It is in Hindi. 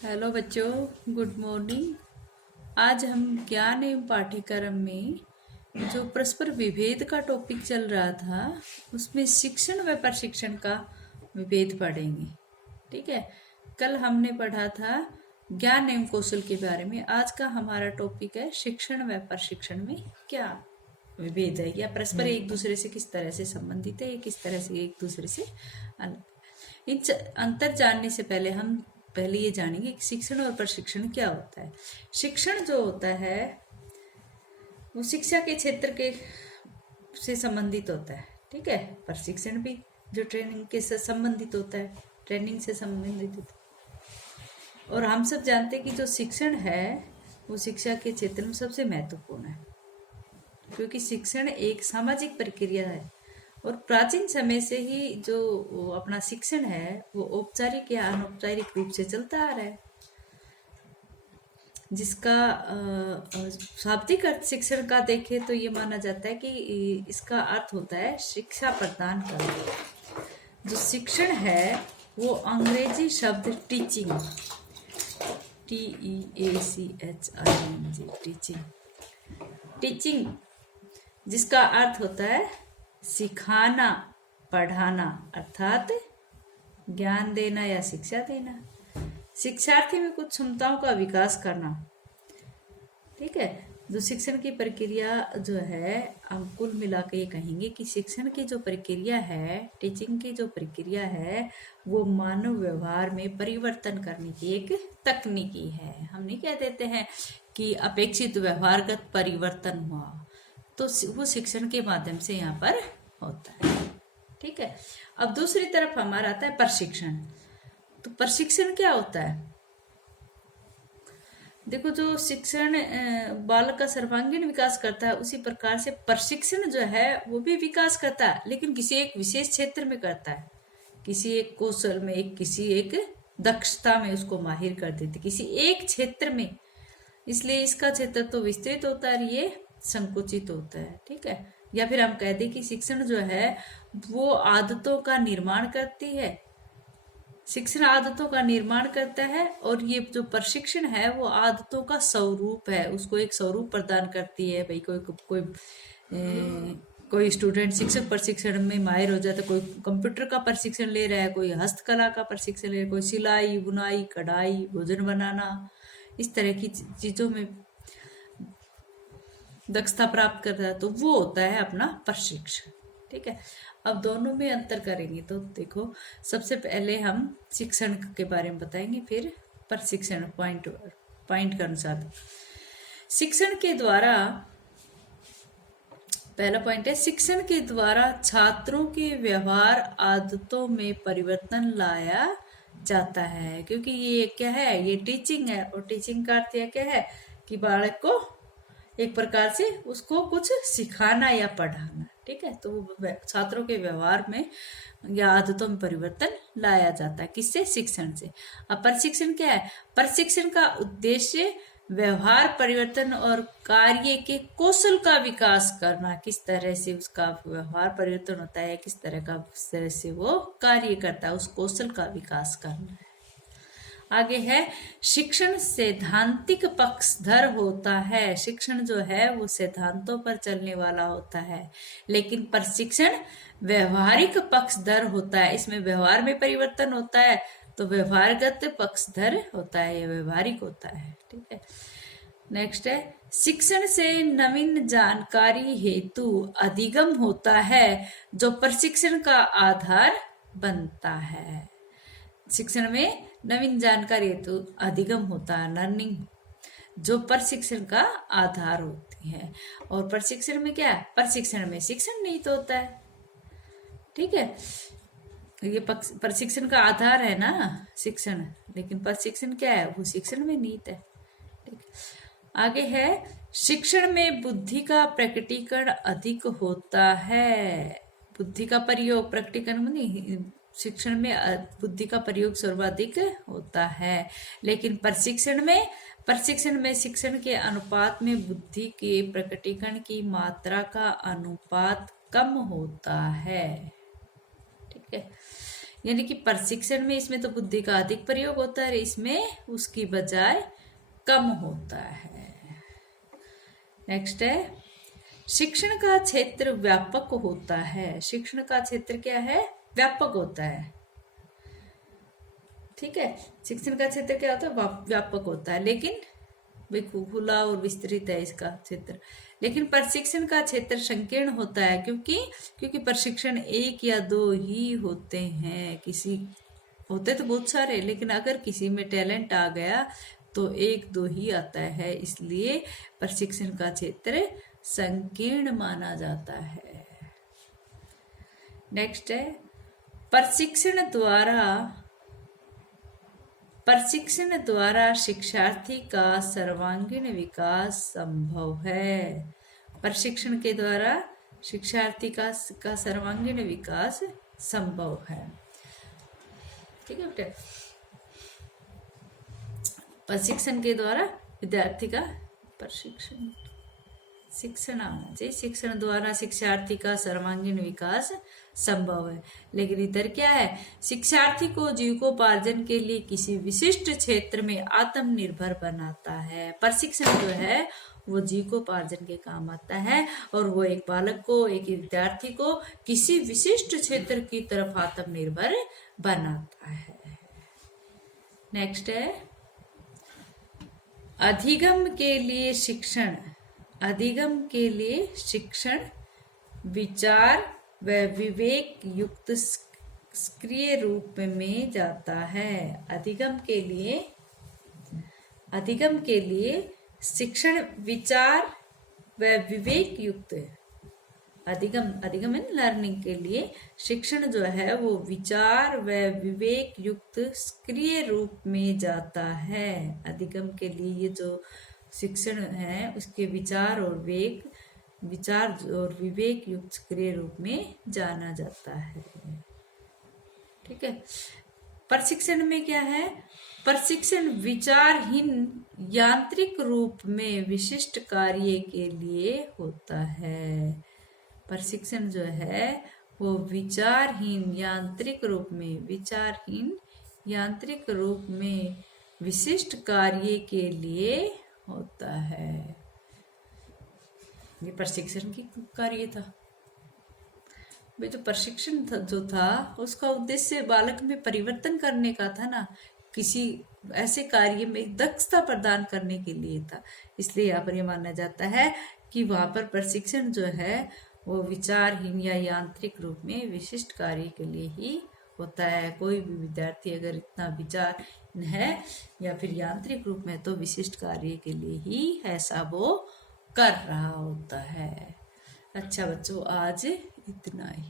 हेलो बच्चों, गुड मॉर्निंग। आज हम ज्ञान एवं पाठ्यक्रम में जो परस्पर विभेद का टॉपिक चल रहा था उसमें शिक्षण व प्रशिक्षण का विभेद पढ़ेंगे। ठीक है। कल हमने पढ़ा था ज्ञान एवं कौशल के बारे में। आज का हमारा टॉपिक है शिक्षण व प्रशिक्षण में क्या विभेद है या परस्पर एक दूसरे से किस तरह से संबंधित है, किस तरह से एक दूसरे से अलग। इन अंतर जानने से पहले हम पहले ये जानेंगे कि शिक्षण और प्रशिक्षण क्या होता है। शिक्षण जो होता है वो शिक्षा के क्षेत्र के से संबंधित होता है। ठीक है। प्रशिक्षण भी जो ट्रेनिंग के से संबंधित होता है, ट्रेनिंग से संबंधित होता है। और हम सब जानते हैं कि जो शिक्षण है वो शिक्षा के क्षेत्र में सबसे महत्वपूर्ण है, क्योंकि शिक्षण एक सामाजिक प्रक्रिया है और प्राचीन समय से ही जो अपना शिक्षण है वो औपचारिक या अनौपचारिक रूप से चलता आ रहा है, जिसका शाब्दिक अर्थ शिक्षण का देखे तो ये माना जाता है कि इसका अर्थ होता है शिक्षा प्रदान करना। जो शिक्षण है वो अंग्रेजी शब्द टीचिंग, TEACHING, टीचिंग, जिसका अर्थ होता है सिखाना, पढ़ाना, अर्थात ज्ञान देना या शिक्षा देना, शिक्षार्थी में कुछ क्षमताओं का विकास करना। ठीक है। जो शिक्षण की प्रक्रिया जो है हम कुल मिला के ये कहेंगे कि शिक्षण की जो प्रक्रिया है, टीचिंग की जो प्रक्रिया है, वो मानव व्यवहार में परिवर्तन करने की एक तकनीकी है। हम नहीं कह देते हैं कि अपेक्षित व्यवहारगत परिवर्तन हुआ, तो वो शिक्षण के माध्यम से यहाँ पर होता है। ठीक है। अब दूसरी तरफ हमारा आता है प्रशिक्षण। तो प्रशिक्षण क्या होता है? देखो, जो शिक्षण बालक का सर्वांगीण विकास करता है, उसी प्रकार से प्रशिक्षण जो है वो भी विकास करता है, लेकिन किसी एक विशेष क्षेत्र में करता है, किसी एक कौशल में, किसी एक दक्षता में उसको माहिर कर देते, किसी एक क्षेत्र में। इसलिए इसका क्षेत्र तो विस्तृत होता है, ये संकुचित होता है। ठीक है। या फिर हम कह दें कि शिक्षण जो है वो आदतों का निर्माण करती है, शिक्षण आदतों का निर्माण करता है, और ये जो प्रशिक्षण है वो आदतों का स्वरूप है, उसको एक स्वरूप प्रदान करती है। भाई कोई स्टूडेंट शिक्षक प्रशिक्षण में माहिर हो जाता है, कोई कंप्यूटर का प्रशिक्षण ले रहा है, कोई हस्तकला का प्रशिक्षण ले रहा है, कोई सिलाई, बुनाई, कढ़ाई, भोजन बनाना, इस तरह की चीजों में दक्षता प्राप्त करता है, तो वो होता है अपना प्रशिक्षण। ठीक है। अब दोनों में अंतर करेंगे तो देखो, सबसे पहले हम शिक्षण के बारे में बताएंगे, फिर प्रशिक्षण पॉइंट के अनुसार। शिक्षण के द्वारा, पहला पॉइंट है, शिक्षण के द्वारा छात्रों के व्यवहार आदतों में परिवर्तन लाया जाता है। क्योंकि ये क्या है, ये टीचिंग है, और टीचिंग का अर्थ क्या है कि बालक को एक प्रकार से उसको कुछ सिखाना या पढ़ाना। ठीक है। तो छात्रों के व्यवहार में या आदतों में परिवर्तन लाया जाता है, किससे? शिक्षण से। अब प्रशिक्षण क्या है? प्रशिक्षण का उद्देश्य व्यवहार परिवर्तन और कार्य के कौशल का विकास करना, किस तरह से उसका व्यवहार परिवर्तन होता है, किस तरह से वो कार्य करता है, उस कौशल का विकास करना है। आगे है, शिक्षण सैद्धांतिक पक्षधर होता है। शिक्षण जो है वो सिद्धांतों पर चलने वाला होता है, लेकिन प्रशिक्षण व्यवहारिक पक्षधर होता है। इसमें व्यवहार में परिवर्तन होता है, तो व्यवहारगत पक्षधर होता है, ये व्यवहारिक होता है। ठीक है। नेक्स्ट है, शिक्षण से नवीन जानकारी हेतु अधिगम होता है, जो प्रशिक्षण का आधार बनता है। शिक्षण में नवीन जानकारी हेतु अधिगम होता है, लर्निंग, जो प्रशिक्षण का आधार होती है। और प्रशिक्षण में क्या है? प्रशिक्षण में शिक्षण निहित होता है। ठीक है। ये प्रशिक्षण का आधार है ना शिक्षण, लेकिन प्रशिक्षण क्या है? वो शिक्षण में निहित है। ठीक। आगे है, शिक्षण में बुद्धि का प्रकटीकरण अधिक होता है। बुद्धि का प्रयोग, प्रकटीकरण नहीं, शिक्षण में बुद्धि का प्रयोग सर्वाधिक होता है, लेकिन प्रशिक्षण में शिक्षण के अनुपात में बुद्धि के प्रकटीकरण की मात्रा का अनुपात कम होता है। ठीक है। यानी कि प्रशिक्षण में इसमें तो बुद्धि का अधिक प्रयोग होता है, इसमें उसकी बजाय कम होता है। नेक्स्ट है, शिक्षण का क्षेत्र व्यापक होता है। शिक्षण का क्षेत्र क्या है? व्यापक होता है। ठीक है, शिक्षण का क्षेत्र क्या होता है? व्यापक होता है, लेकिन खुला और विस्तृत है इसका क्षेत्र। लेकिन प्रशिक्षण का क्षेत्र संकीर्ण होता है, क्योंकि प्रशिक्षण एक या दो ही होते हैं। किसी होते तो बहुत सारे, लेकिन अगर किसी में टैलेंट आ गया तो एक दो ही आता है, इसलिए प्रशिक्षण का क्षेत्र संकीर्ण माना जाता है। नेक्स्ट है, प्रशिक्षण द्वारा शिक्षार्थी का सर्वांगीण विकास संभव है। प्रशिक्षण के द्वारा शिक्षार्थी का सर्वांगीण विकास संभव है। ठीक है बेटा, प्रशिक्षण के द्वारा विद्यार्थी का शिक्षण आना चाहिए। शिक्षण द्वारा शिक्षार्थी का सर्वांगीण विकास संभव है। लेकिन इधर क्या है? शिक्षार्थी को जीविकोपार्जन के लिए किसी विशिष्ट क्षेत्र में आत्मनिर्भर बनाता है। प्रशिक्षण जो है वो जीविकोपार्जन के काम आता है, और वो एक बालक को, एक विद्यार्थी को किसी विशिष्ट क्षेत्र की तरफ आत्मनिर्भर बनाता है। नेक्स्ट है, अधिगम के लिए शिक्षण विचार व विवेक युक्त सक्रिय रूप में जाता है। अधिगम के लिए शिक्षण विचार व विवेक युक्त, अधिगम लर्निंग के लिए शिक्षण जो है वो विचार व विवेक युक्त सक्रिय रूप में जाता है। अधिगम के लिए ये जो शिक्षण है उसके विचार और विवेक युक्त सक्रिय रूप में जाना जाता है। ठीक है, प्रशिक्षण में क्या है? प्रशिक्षण विचारहीन यांत्रिक रूप में विशिष्ट कार्य के लिए होता है। प्रशिक्षण जो है वो विचारहीन यांत्रिक रूप में विशिष्ट कार्य के लिए होता है। ये प्रशिक्षण की कार्य था भाई। तो प्रशिक्षण जो था उसका उद्देश्य बालक में परिवर्तन करने का था ना, किसी ऐसे कार्य में दक्षता प्रदान करने के लिए था। इसलिए यहाँ पर यह माना जाता है कि वहां पर प्रशिक्षण जो है वो विचारहीन या यांत्रिक रूप में विशिष्ट कार्य के लिए ही होता है। कोई भी विद्यार्थी अगर इतना विचारहीन है या फिर यांत्रिक रूप में, तो विशिष्ट कार्य के लिए ही ऐसा वो कर रहा होता है। अच्छा बच्चों, आज इतना ही।